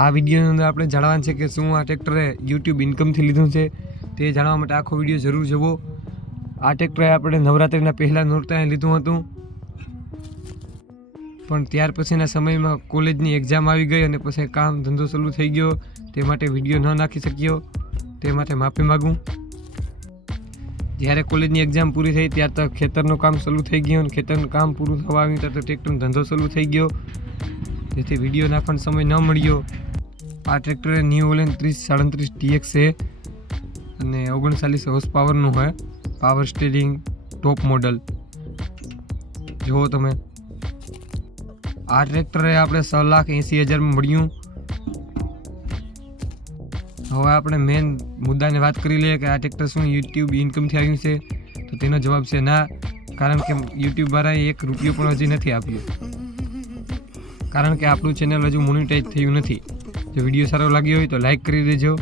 આ વિડીયોની અંદર આપણે જાણવાનું છે કે શું આ ટ્રેક્ટરે યુટ્યુબ ઇન્કમથી લીધું છે તે જાણવા માટે આખો વીડિયો જરૂર જવો. આ ટ્રેક્ટરે આપણે નવરાત્રિના પહેલાં નોરતાએ લીધું હતું. પણ ત્યાર પછીના સમયમાં કોલેજની એક્ઝામ આવી ગઈ અને પછી કામ ધંધો શરૂ થઈ ગયો. તે માટે વીડિયો ન નાખી શક્યો. તે માટે માફી માગું. જ્યારે કોલેજની એક્ઝામ પૂરી થઈ ત્યાર તક ખેતરનું કામ શરૂ થઈ ગયું અને ખેતરનું કામ પૂરું થવા આવ્યું, ત્યારે તો ટ્રેક્ટરનો ધંધો શરૂ થઈ ગયો. જેથી વીડિયો નાખવાનો સમય ન મળ્યો. આ ટ્રેક્ટર ન્યૂ ઓલેન ત્રીસ સાડત્રીસ ટીએક્સ છે અને ઓગણચાલીસ હોર્સ પાવરનું હોય. પાવર સ્ટેરિંગ ટોપ મોડલ જુઓ તમે. આ ટ્રેક્ટરે આપણે છ લાખ એંસી હજારમાં મળ્યું. હવે આપણે મેન મુદ્દાને વાત કરી લઈએ કે આ ટ્રેક્ટર શું યુટ્યુબ ઇન્કમથી આવ્યું છે? તો તેનો જવાબ છે ના. કારણ કે યુટ્યુબ વાળાએ એક રૂપિયો પણ હજી નથી આપ્યો. કારણ કે આપણું ચેનલ હજુ મોનિટાઈઝ થયું નથી. જો વીડિયો સારો લાગ્યો હોય તો લાઈક કરી દેજો.